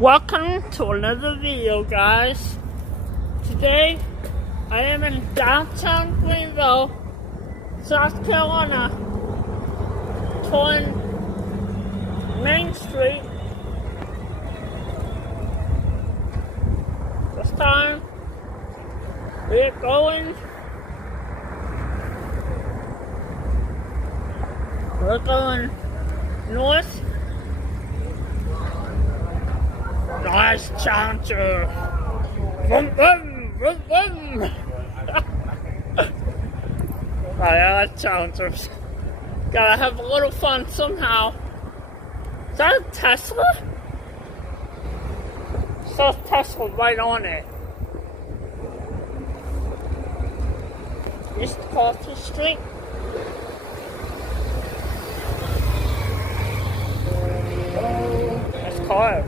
Welcome to another video, guys. Today I am in downtown Greenville, South Carolina, touring Main Street. This time we're going north. Nice challenger. Vroom, vroom, vroom, vroom. I like challengers. Gotta have a little fun somehow. Is that a Tesla? It says Tesla right on it. East Coffee Street. Nice car.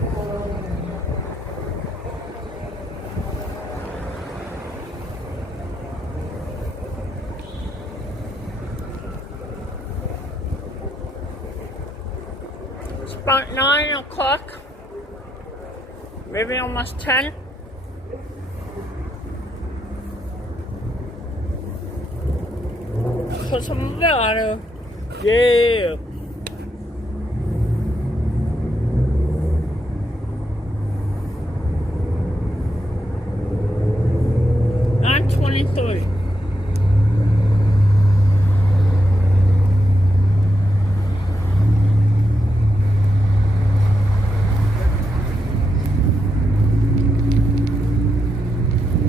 It's about 9 o'clock, maybe almost 10. Cause I'm there. Yeah. $9.23.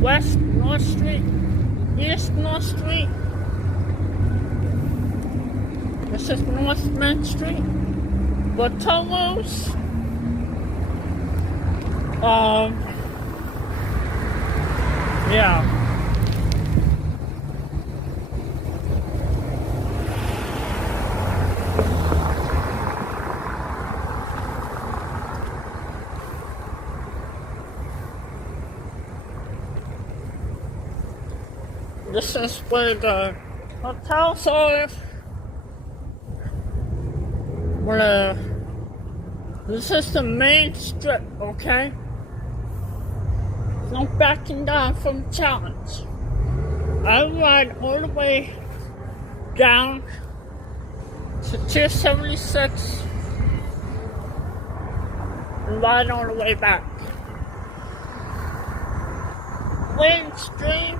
West North Street, East North Street. This is North Main Street. Botolos. Yeah. This is where the hotels are. This is the main strip, okay? No backing down from challenge. I ride all the way down to 276 and ride all the way back. Mainstream.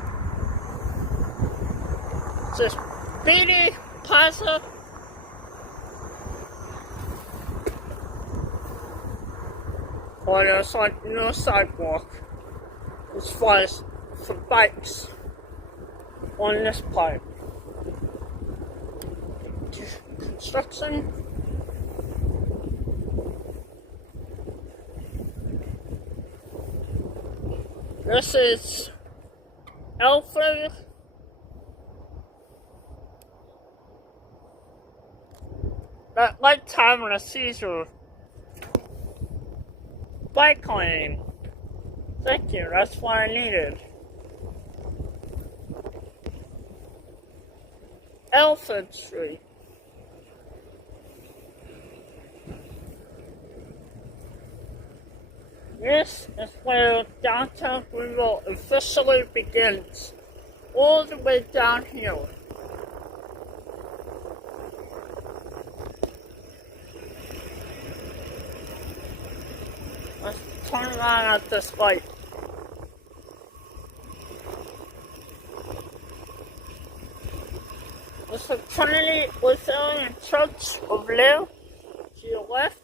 Just speedy plaza. Or there's like no sidewalk as far as for bikes on this part. Construction. This is Alfred. That light time on a Caesar bike lane. Thank you, that's what I needed. Alfred Street. This is where downtown Greenville officially begins, all the way down here. Let's turn around at this light. There's the Trinity Lutheran Church over there to your left.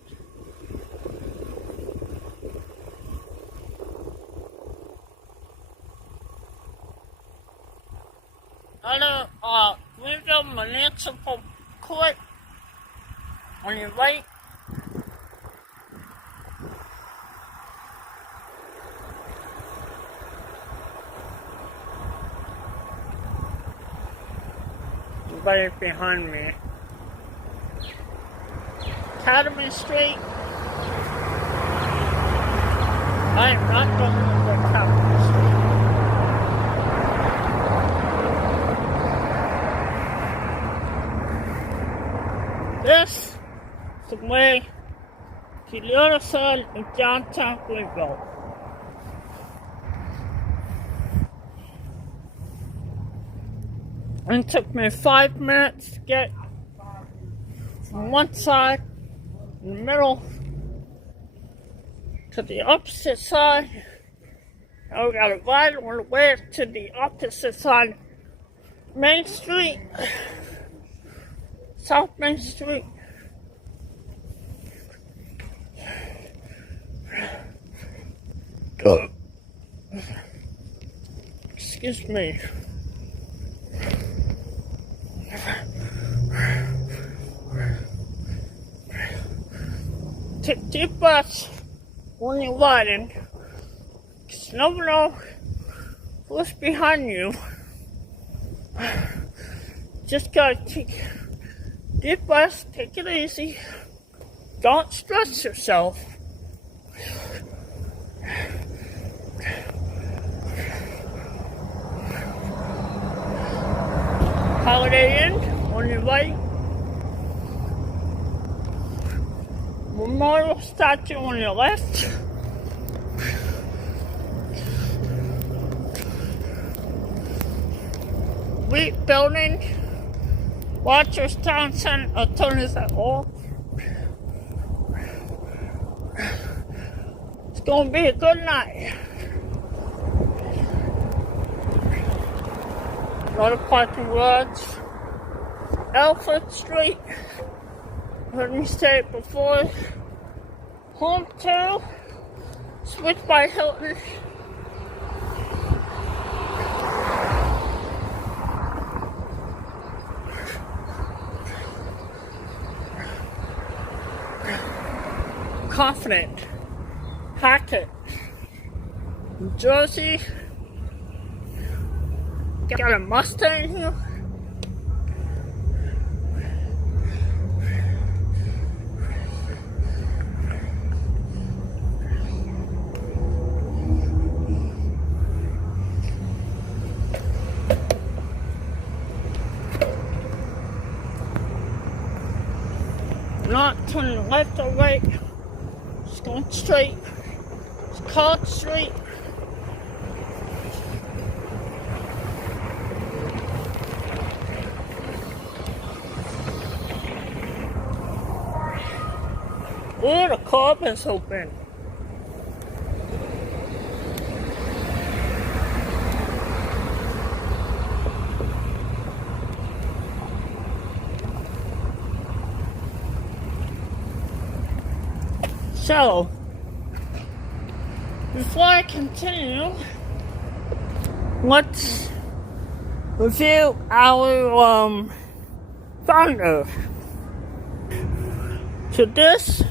Other Greenville Municipal Court on your right. Right behind me. Academy Street. I am not going to Academy Street. This is the way to to the other side of downtown Greenville. And it took me 5 minutes to get from one side in the middle to the opposite side. Now we gotta ride all the way to the opposite side. Main Street, South Main Street. Excuse me. Take deep breaths when you're riding, because you never know what's behind you. Just gotta take deep breaths, take it easy, don't stress yourself. Holiday Inn on your right. Memorial statue on your left. Wheat building. Watchers Town Center attorneys at all. It's gonna be a good night. Another parking garage. Alfred Street. Heard me say it before. Home 2. Switch by Hilton. Confident. Hackett. New Jersey. Got a Mustang here. Not turning left or right. Just going straight. It's College Street. Oh, the club is open. So, before I continue, let's review our founder. So this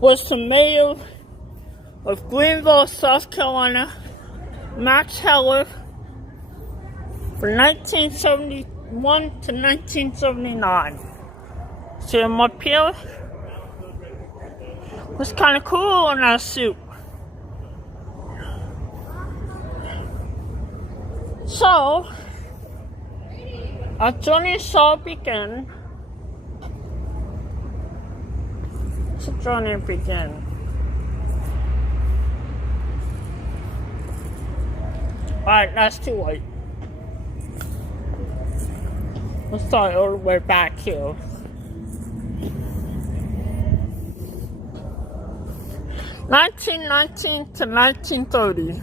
was the mayor of Greenville, South Carolina, Max Heller, from 1971 to 1979. See him up here? Was kind of cool in that suit. So, our journey shall begin. Let's the journey begin. Alright, that's too late. Let's start all the way back here. 1919 to 1930.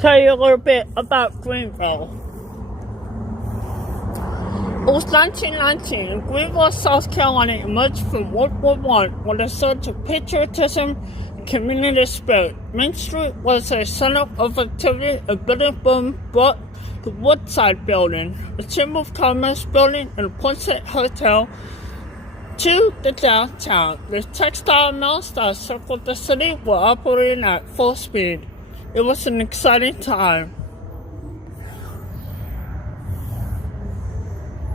Tell you a little bit about Greenville. It was 1919, and Greenville, South Carolina emerged from World War I with a surge of patriotism and community spirit. Main Street was a center of activity. A building boom brought the Woodside Building, a Chamber of Commerce building, and a Poinsett Hotel to the downtown. The textile mills that circled the city were operating at full speed. It was an exciting time.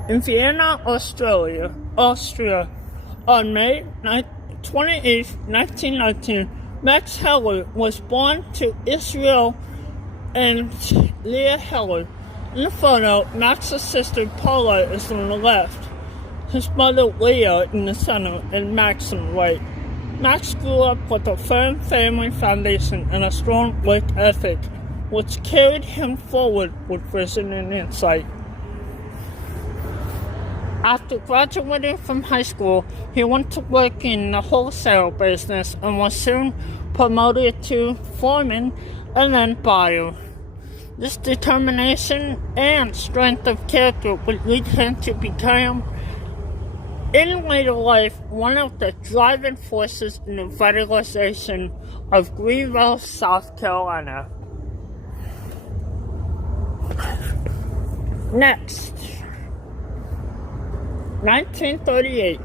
In Vienna, Austria, on May 28, 1919, Max Heller was born to Israel and Leah Heller. In the photo, Max's sister Paula is on the left, his mother Leah in the center, and Max on the right. Max grew up with a firm family foundation and a strong work ethic, which carried him forward with vision and insight. After graduating from high school, he went to work in the wholesale business and was soon promoted to foreman and then buyer. This determination and strength of character would lead him to become, in later life, one of the driving forces in the revitalization of Greenville, South Carolina. Next, 1938,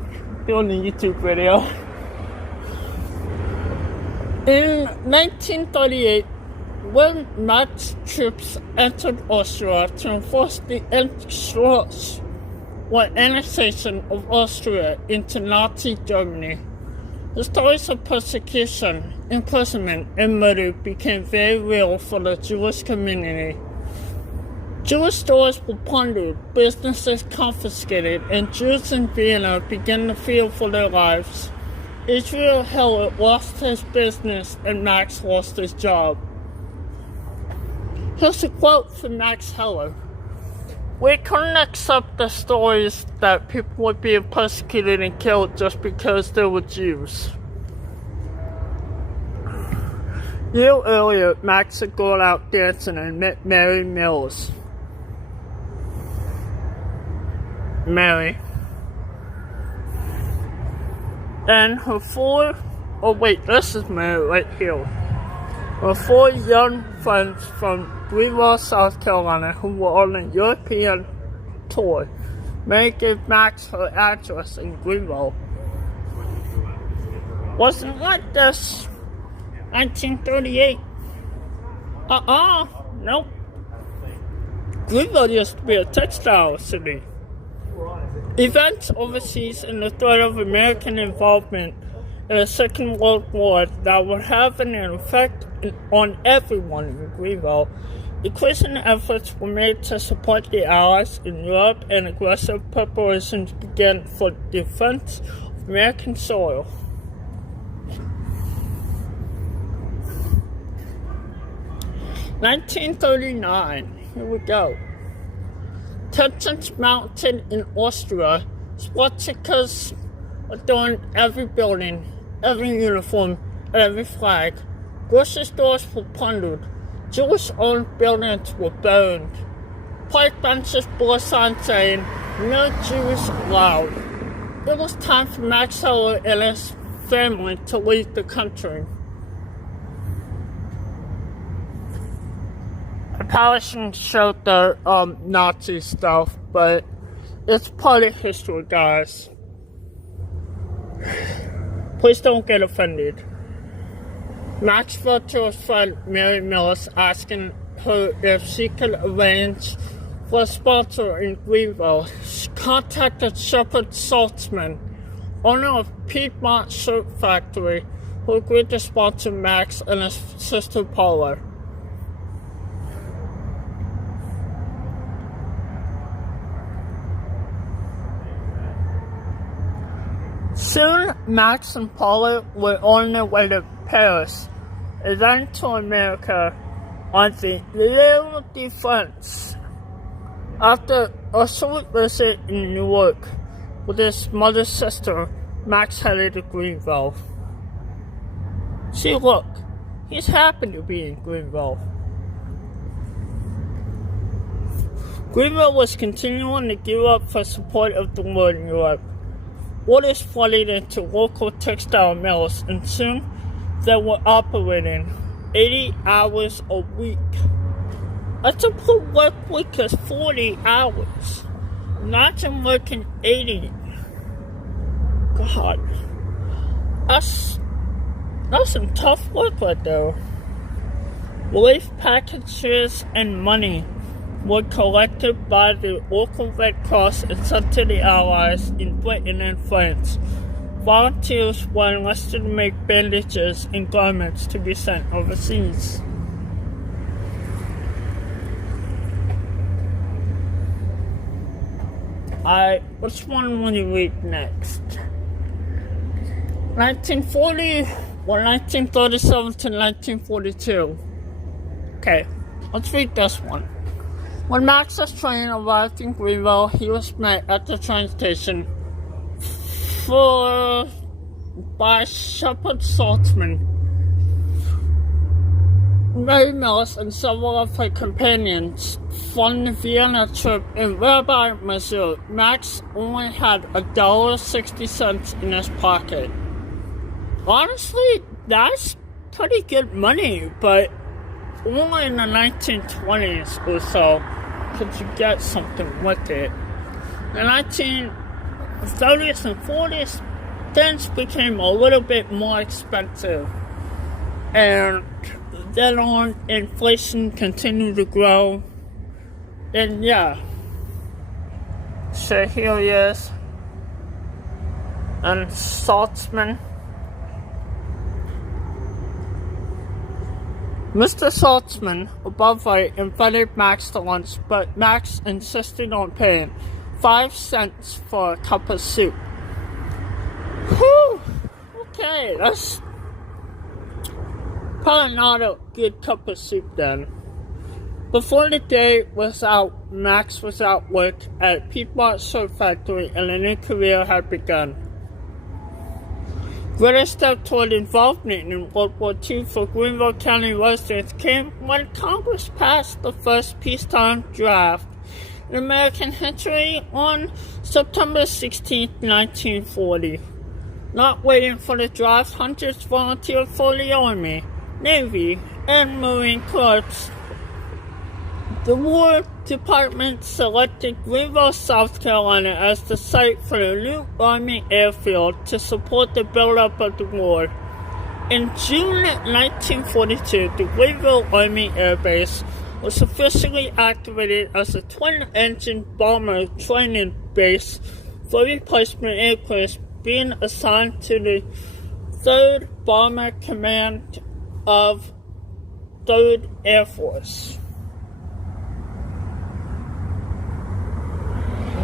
filming a YouTube video. In 1938, when Nazi troops entered Austria to enforce the Entschluss, or annexation of Austria into Nazi Germany, the stories of persecution, imprisonment, and murder became very real for the Jewish community. Jewish stores were plundered, businesses confiscated, and Jews in Vienna began to fear for their lives. Israel Heller lost his business and Max lost his job. Here's a quote from Max Heller. "We couldn't accept the stories that people were being persecuted and killed just because they were Jews." A year earlier, Max had gone out dancing and met Mary Mills. Mary. And her this is Mary right here. Her 4 young friends from Greenville, South Carolina, who were on a European tour. Mary gave Max her address in Greenville. Wasn't like this. 1938. Nope. Greenville used to be a textile city. Events overseas and the threat of American involvement in the Second World War that would have an effect on everyone in Greenville. Increasing efforts were made to support the Allies in Europe, and aggressive preparations began for defense of American soil. (1939) Here we go. Tensions mounted in Austria. Swastikas adorned every building, every uniform, and every flag. Grocery stores were plundered. Jewish-owned buildings were burned. Park benches bore signs saying, "No Jews allowed." It was time for Max Heller and his family to leave the country. I probably shouldn't show the Nazi stuff, but it's part of history, guys. Please don't get offended. Max wrote to his friend Mary Mills asking her if she could arrange for a sponsor in Greenville. She contacted Shepard Saltzman, owner of Piedmont Shirt Factory, who agreed to sponsor Max and his sister Paula. Soon, Max and Paula were on their way to Paris, and then to America on the Little Defense. After a short visit in New York with his mother's sister, Max headed to Greenville. See, look, he's happy to be in Greenville. Greenville was continuing to gear up for support of the war in Europe. Orders flooded into local textile mills, and soon they were operating 80 hours a week. A typical work week is 40 hours. Imagine working 80. God. That's some tough work right there. Relief packages and money were collected by the local Red Cross and sent to the Allies in Britain and France. Volunteers were enlisted to make bandages and garments to be sent overseas. Which one will you read next? 1940 or 1937 to 1942. Okay, let's read this one. When Max's train arrived in Greenville, he was met at the train station by Shepherd Saltzman, Mary Mills, and several of her companions from the Vienna trip in Rabbi, Missouri. Max only had $1.60 in his pocket. Honestly, that's pretty good money, but only in the 1920s or so could you get something with it. The 1930s and 40s, things became a little bit more expensive. And then on, inflation continued to grow. And yeah. So here he is. And Saltzman. Mr. Saltzman, above right, invited Max to lunch, but Max insisted on paying 5 cents for a cup of soup. Whew! Okay, that's probably not a good cup of soup then. Before the day was out, Max was at work at Piedmont Soap Factory and a new career had begun. Greater step toward involvement in World War II for Greenville County residents came when Congress passed the first peacetime draft in American history on September 16, 1940. Not waiting for the draft, hundreds volunteered for the Army, Navy, and Marine Corps. The War Department selected Greenville, South Carolina as the site for the new Army airfield to support the buildup of the war. In June 1942, the Greenville Army Air Base was officially activated as a twin-engine bomber training base for replacement aircraft being assigned to the 3rd Bomber Command of 3rd Air Force.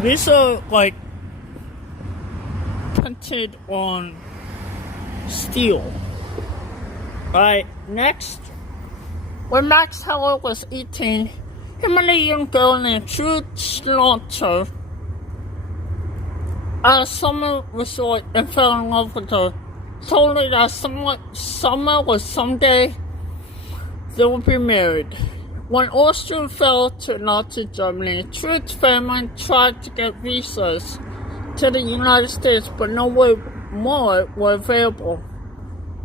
These are like printed on steel. Alright, next. When Max Heller was 18, him and a young girl named Thru at a summer resort and fell in love with her. Told her that someday they would be married. When Austria fell to Nazi Germany, Thru's family tried to get visas to the United States, but no more were available.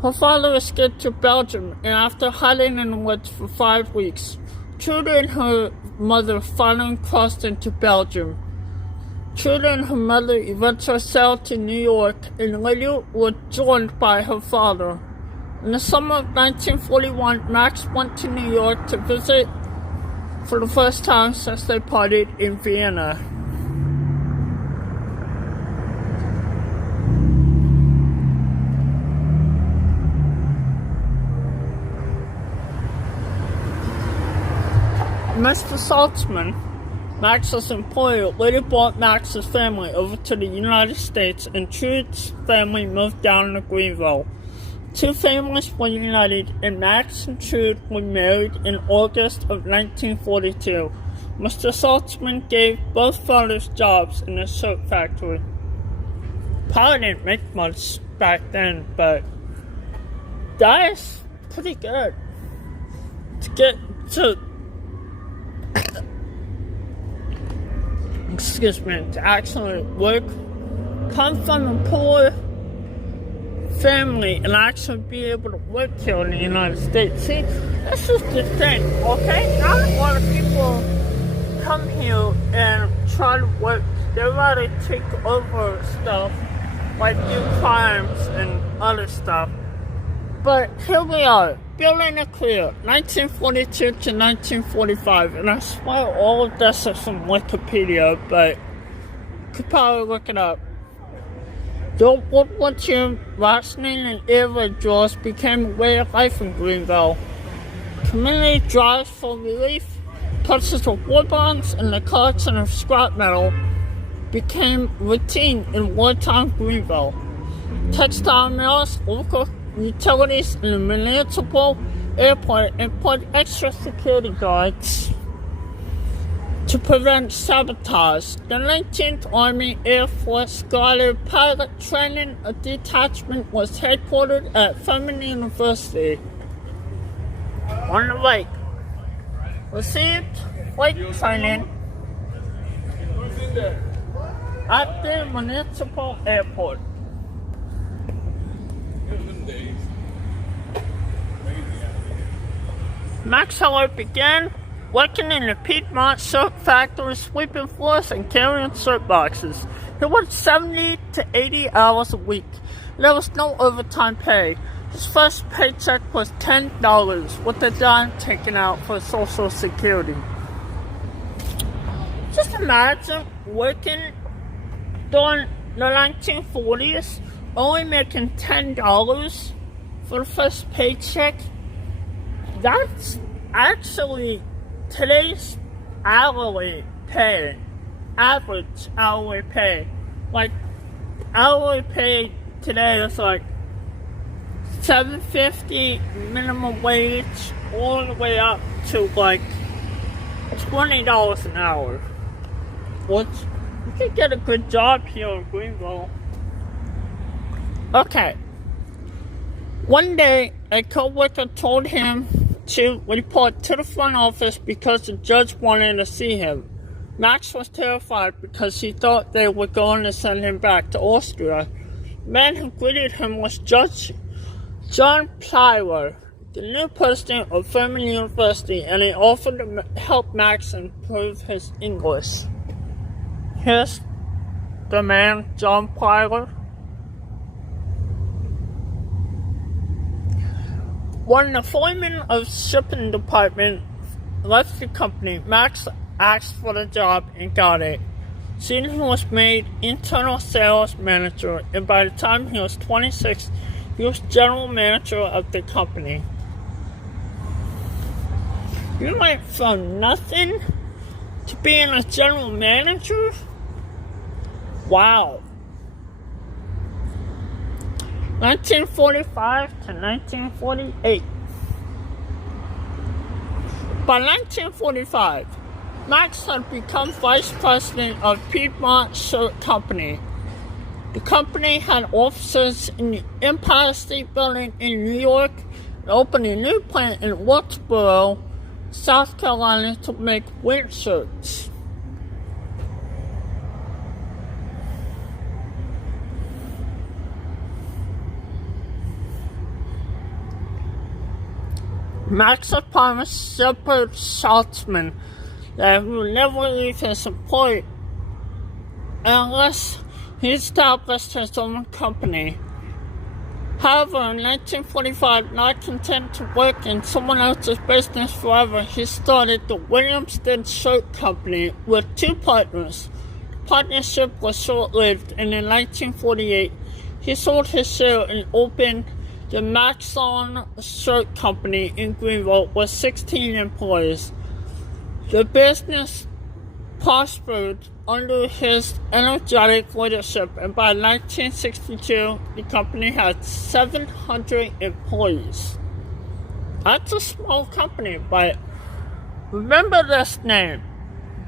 Her father escaped to Belgium, and after hiding in the woods for 5 weeks, Thru and her mother finally crossed into Belgium. Thru and her mother eventually sailed to New York, and later were joined by her father. In the summer of 1941, Max went to New York to visit for the first time since they parted in Vienna. Mr. Saltzman, Max's employer, later brought Max's family over to the United States, and Trude's family moved down to Greenville. Two families were united, and Max and Trude were married in August of 1942. Mr. Saltzman gave both fathers jobs in the soap factory. Probably didn't make much back then, but that is pretty good. To get to to actually work, come from a poor family, and actually be able to work here in the United States. See, this is the thing, okay? Not a lot of people come here and try to work. They rather take over stuff, like do crimes and other stuff. But here we are, building a career, 1942 to 1945, and I swear all of this is from Wikipedia, but you could probably look it up. The World War II rationing and air raid draws became a way of life in Greenville. Community drives for relief, purchase of war bonds, and the collection of scrap metal became routine in wartime Greenville. textile mills, local utilities, and the municipal airport employed extra security guards to prevent sabotage. The 19th Army Air Force Guided Pilot Training Detachment was headquartered at Furman University. On the lake, received flight training at the municipal airport. Max Heller began working in the Piedmont soap factory, sweeping floors and carrying soap boxes. He worked 70 to 80 hours a week. There was no overtime pay. His first paycheck was $10, with the dime taken out for Social Security. Just imagine working during the 1940s, only making $10 for the first paycheck. That's actually today's hourly pay, average hourly pay. Like, hourly pay today is like $7.50 minimum wage, all the way up to like $20 an hour. Which you could get a good job here in Greenville. Okay. One day, a co-worker told him to report to the front office because the judge wanted to see him. Max was terrified because he thought they were going to send him back to Austria. The man who greeted him was Judge John Plyler, the new president of Furman University, and he offered to help Max improve his English. Here's the man, John Plyler. When the foreman of the shipping department left the company, Max asked for the job and got it. Soon he was made internal sales manager, and by the time he was 26, he was general manager of the company. You went from nothing to being a general manager? Wow. 1945 to 1948. By 1945, Max had become vice president of Piedmont Shirt Company. The company had offices in the Empire State Building in New York and opened a new plant in Wilkesboro, South Carolina to make winter shirts. Max had promised Shepard Saltzman that he would never leave his employ unless he established his own company. However, in 1945, not content to work in someone else's business forever, he started the Williamston Shirt Company with two partners. The partnership was short-lived, and in 1948, he sold his share and opened the Maxon Shirt Company in Greenville with 16 employees. The business prospered under his energetic leadership, and by 1962, the company had 700 employees. That's a small company, but remember this name,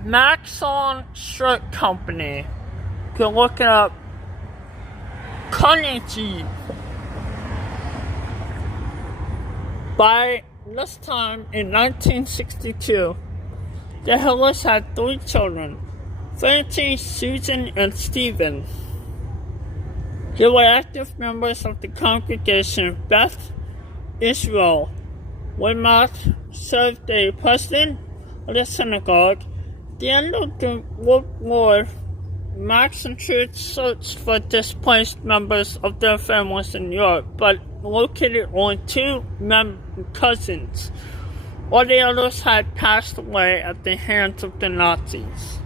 Maxon Shirt Company. You can look it up. Carnegie. By this time, in 1962, the Hillers had 3 children, Francie, Susan, and Stephen. They were active members of the congregation Beth Israel. When Max served as president of the synagogue, at the end of the World War, Max and Truth searched for displaced members of their families in Europe, but located only 2 cousins, while the others had passed away at the hands of the Nazis.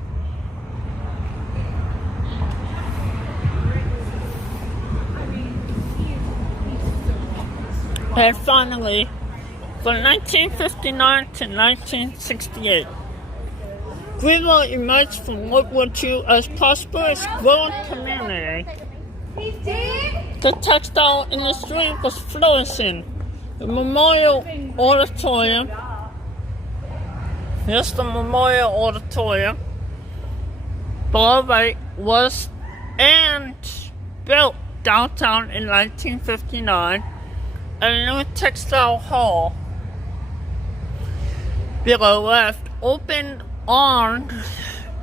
And finally, from 1959 to 1968, Greenville emerged from World War II as a prosperous, growing community. The textile industry was flourishing. The Memorial Auditorium, here's the Memorial Auditorium, Broadway was and built downtown in 1959, a new textile hall below left opened on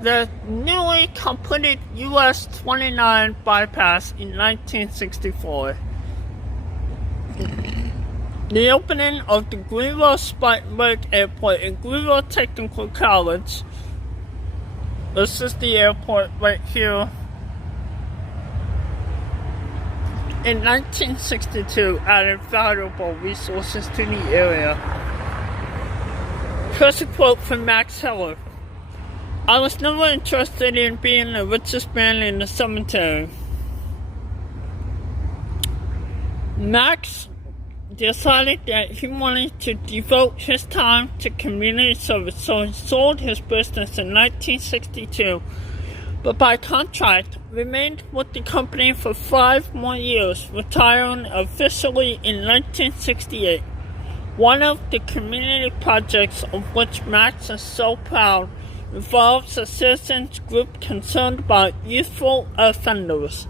the newly completed US 29 bypass in 1964. The opening of the Greenville Spartanburg Airport and Greenville Technical College, this is the airport right here, in 1962 added valuable resources to the area. Here's a quote from Max Heller. I was never interested in being the richest man in the cemetery. Max decided that he wanted to devote his time to community service, so he sold his business in 1962, but by contract remained with the company for 5 more years, retiring officially in 1968. One of the community projects of which Max is so proud involves a citizens group concerned about youthful offenders.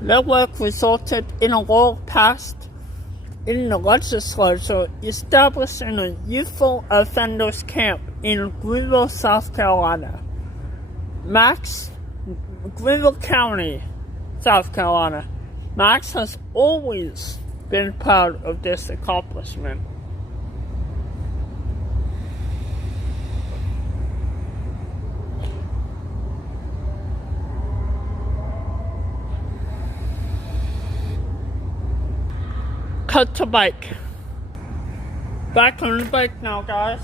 Their work resulted in a law passed in the legislature establishing a youthful offenders camp in Greenville, South Carolina. Greenville County, South Carolina. Max has always been proud of this accomplishment. Cut to bike. Back on the bike now, guys.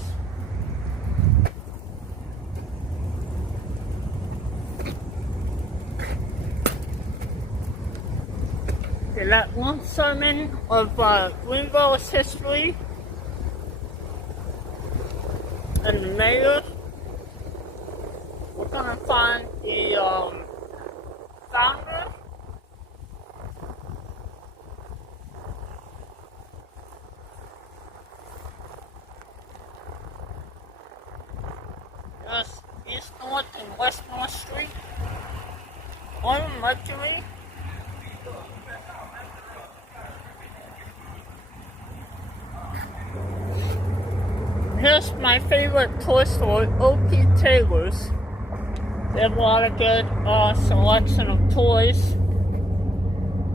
Okay, that one sermon of Greenville's history and the mayor. We're gonna find the founder. Yes, East North and West North Street on Mercury. Here's my favorite toy store, O.P. Taylor's. They have a lot of good selection of toys.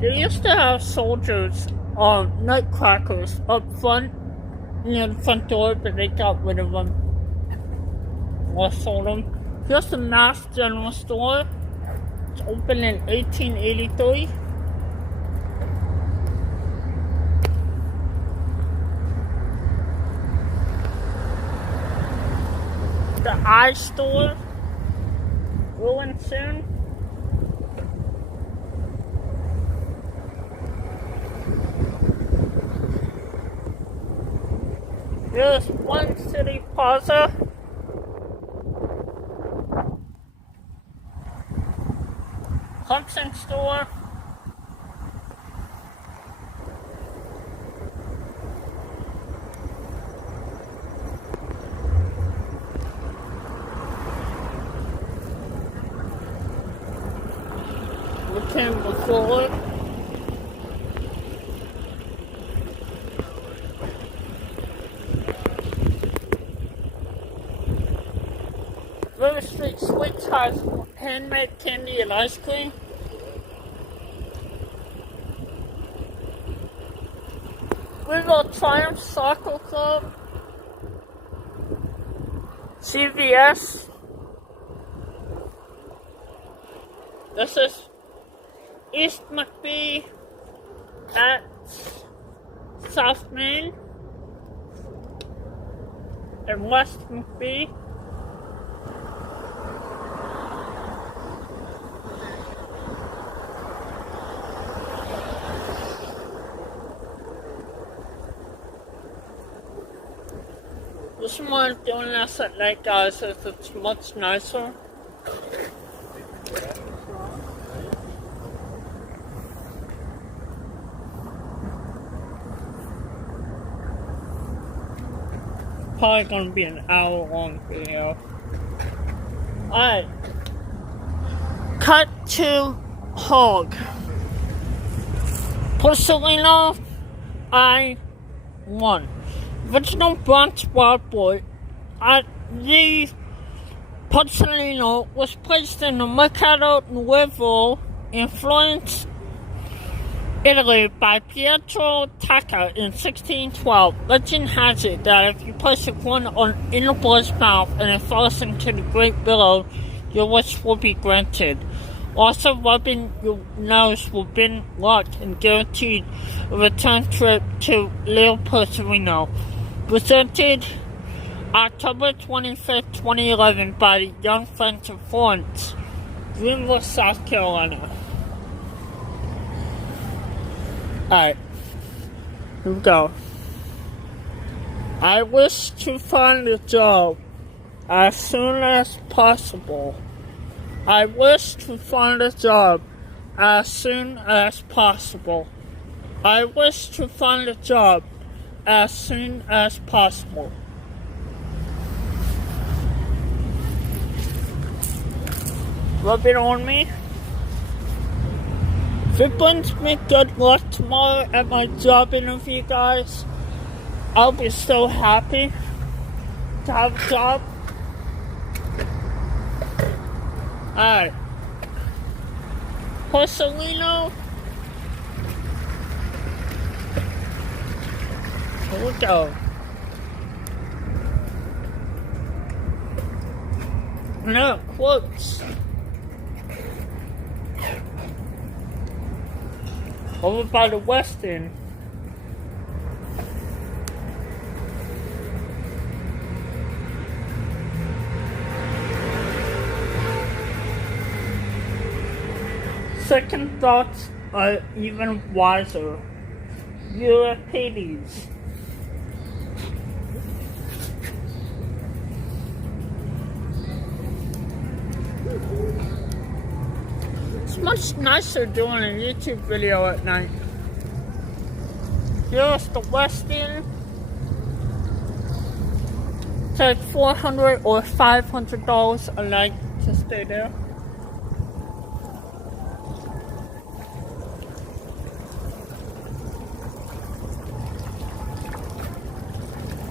They used to have soldiers, nutcrackers up front near the front door, but they got rid of them. Or sold them. Here's the Mass General Store. It's opened in 1883. The I Store. Ruined soon. Here's One City Plaza. Clemson Store. We came before. River Street Sweets has handmade candy and ice cream. Greenville Triumph Soccer Club. CVS. This is East McBee at South Main and West McBee. This one doing this at night, guys, is it's much nicer. probably gonna be an hour-long video. Alright. Cut to Hog. Porcelino, I won. Original Bronx Wild Boy at the Porcelino was placed in the Mercato Nuovo in Florence, Italy by Pietro Tacca in 1612. Legend has it that if you place a coin in the boy's mouth and it falls into the grate below, your wish will be granted. Also, rubbing your nose will bring luck and guaranteed a return trip to Little Porcelino. Presented October 25th, 2011 by the Young Friends of Florence, Greenville, South Carolina. Alright, here we go. I wish to find a job as soon as possible. I wish to find a job as soon as possible. I wish to find a job as soon as possible. Rub it on me. If it brings me good luck tomorrow at my job interview, guys, I'll be so happy to have a job. Alright. Porcelino. Here we go. No, quotes. Over by the West End. Second thoughts are even wiser. Euripides. It's much nicer doing a YouTube video at night. Here's the West End. It's like $400 or $500 a night to stay there.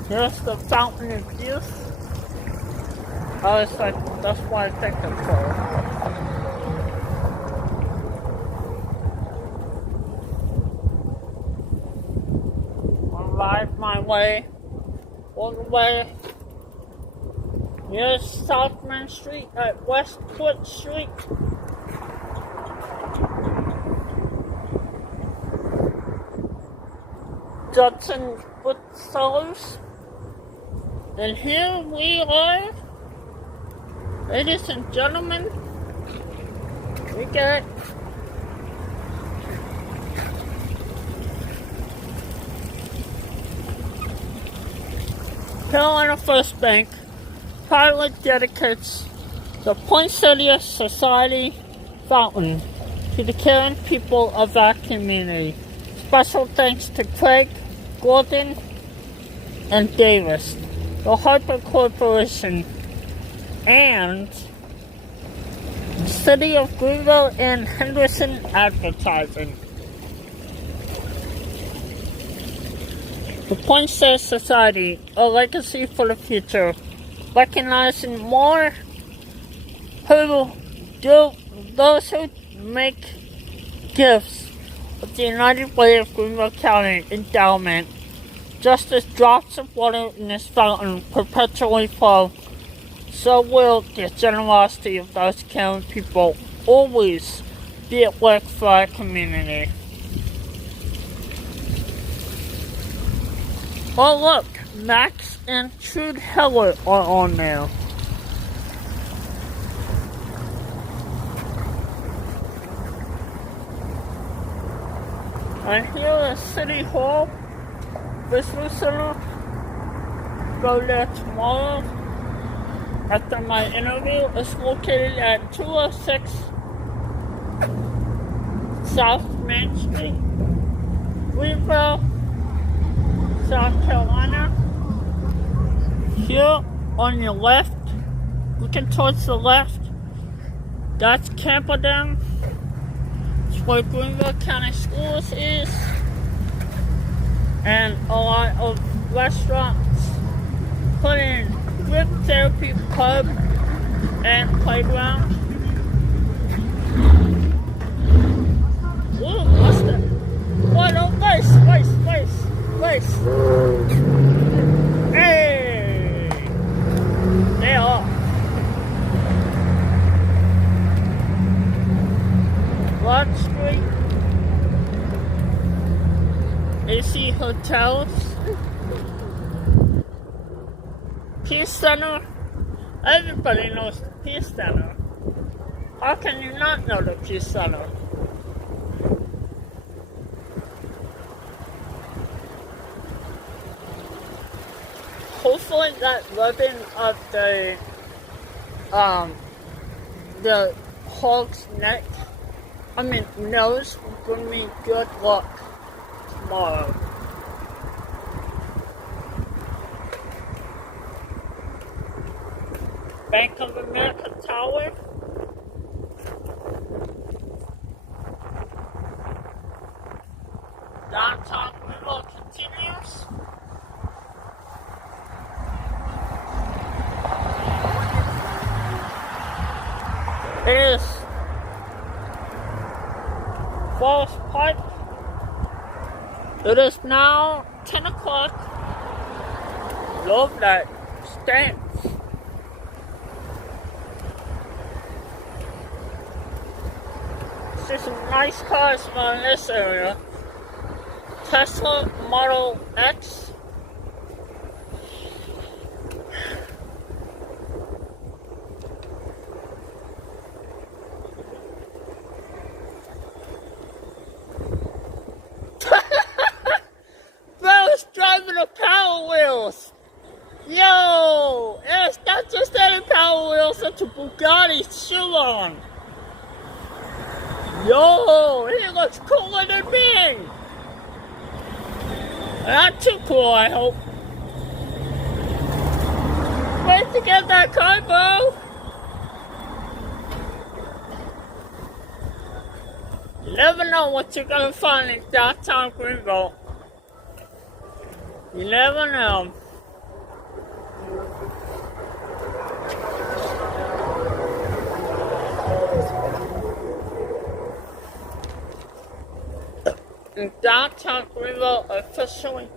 Here's the Fountain of Youth. Oh, it's like, that's why I think it's called. Ride my way all the way. Here's South Main Street at West Foot Street. Judson Booksellers. And here we are, ladies and gentlemen. We got Carolina First Bank proudly dedicates the Poinsettia Society Fountain to the caring people of our community. Special thanks to Craig, Gordon, and Davis, the Harper Corporation, and the City of Greenville and Henderson Advertising. The Poinsettia Society, a legacy for the future, recognizing more those who make gifts of the United Way of Greenville County Endowment. Just as drops of water in this fountain perpetually flow, so will the generosity of those caring people always be at work for our community. Oh look, Max and Trude Heller are on there. And here is City Hall Visitor Center. Go there tomorrow after my interview. It's located at 206 South Main Street, Greenville, South Carolina. Here on your left, looking towards the left, that's Camperdown. It's where Greenville County Schools is. And a lot of restaurants, including Grip Therapy Pub and Playground. Ooh, what's that? Oh, no, place. Hey! They are. Broad Street. AC Hotels. Peace Center. Everybody knows the Peace Center. How can you not know the Peace Center? Hopefully that ribbon of the hog's neck, nose will bring me good luck tomorrow. Bank of America Tower. Downtown Greenville continues. It is Forest Park. It is now 10 o'clock. Love that stance. See some nice cars around this area. Tesla Model X. Bro's driving the Power Wheels. Yo, it's not just any Power Wheels, it's a Bugatti Chiron. Yo, he looks cooler than me. Not too cool, I hope. Wait to get that car, bro. You never know what you're gonna find in downtown Greenville. You never know. And downtown Greenville officially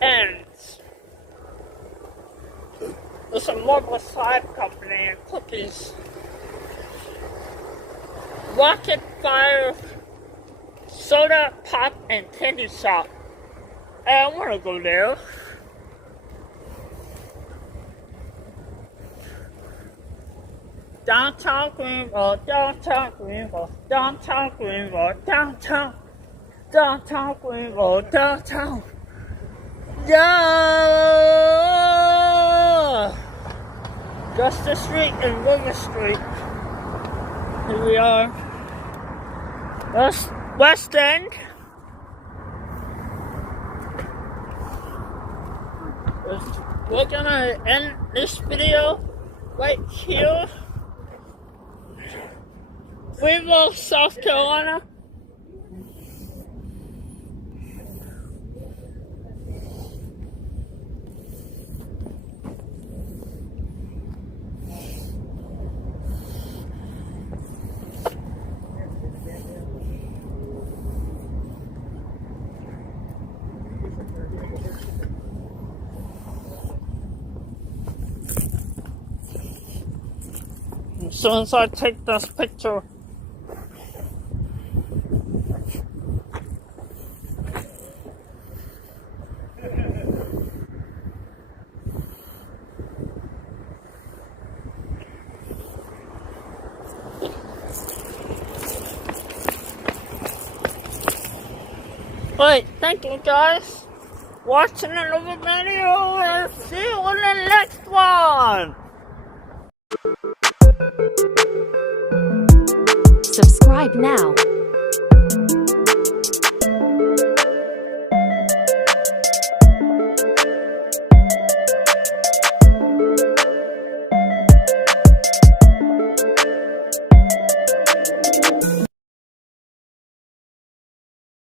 ends. There's a mobile slide company and cookies. Rocket Fire Soda, Pop, and Candy Shop. Hey, I wanna go there. Downtown Greenville, downtown Greenville, downtown Greenville, downtown Greenville, downtown. Yeah! Justice Street and River Street. Here we are. That's West End. We're gonna end this video right here. Greenville, South Carolina. As soon as I take this picture, Alright, thank you guys for watching another video, and see you on the next one. Subscribe now